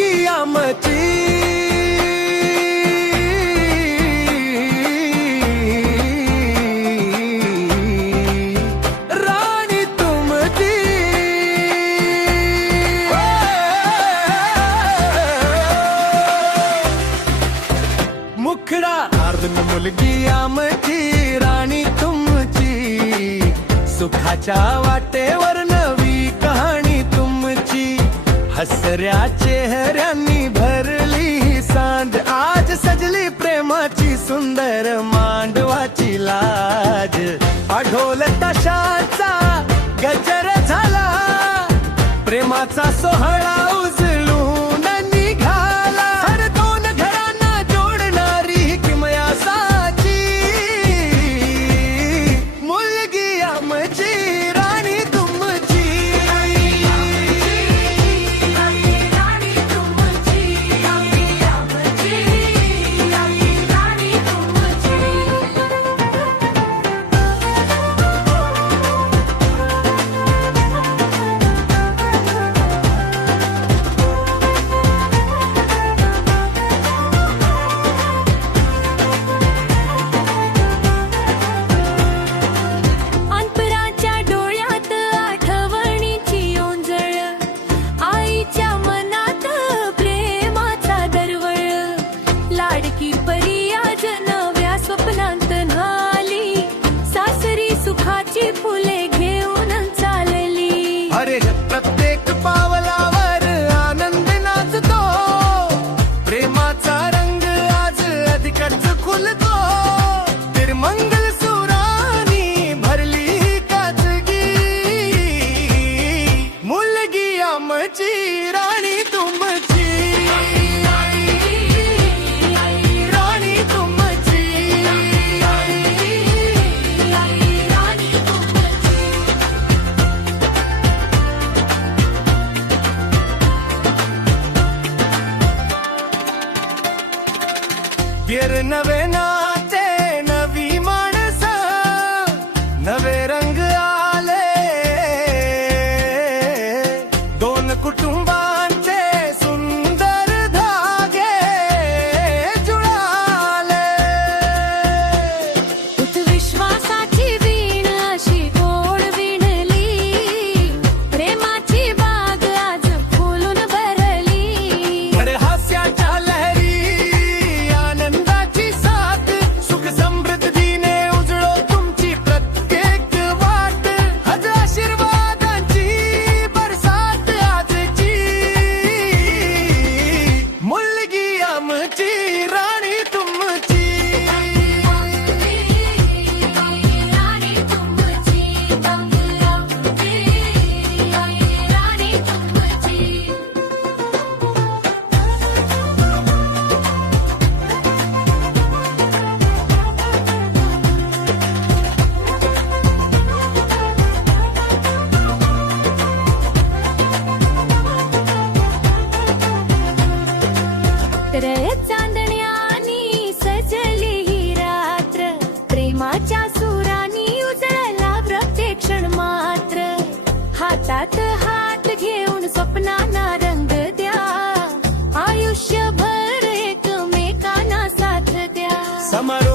मुलगी आमची राणी तुमची मुखडा अर्धन मुलगी आमची राणी तुमची सुखाच्या वाटेवर नवी कहाणी तुमची हसऱ्या चेहऱ्यांनी भरली सांज आज सजली प्रेमाची सुंदर मांडवाची लाज ढोल ताशाचा गजर झाला प्रेमाचा सोहळा उजळून निघाला हर दोन घरांना जोडणारी किमया साची मुलगी आमची राणी तुमची फुले घेऊन चालली अरे प्रत्येक पावलावर आनंद नाचतो प्रेमाचा रंग आज अधिकच खुलतो तिरमंगल सुरानी भरली काजगी मुलगी आमची राणी तुमची राणी तुमची गिर नवे नाचे नवी माणस नवे रंग आले दोन कुटुंबांचे सुंदर धागे जुळाले विश्वासाची वीण अशी गोड विणली प्रेमाची बाग आज फुलून भरली अरे हास्याच्या लहरी आनंदाची साथ सुख समृद्धीने उजळो तुमची प्रत्येक वाट हज आशीर्वादांची बरसात आजची मुलगी आमची राणी तुमची राणी तुमची राणी तुमची तर चांदण्यानी सजली ही रात्र प्रेमाच्या सुरानी उजळला प्रत्येक क्षण मात्र हातात हात घेऊन स्वप्नांना रंग द्या आयुष्यभर एकमेकांना साथ द्या समारोह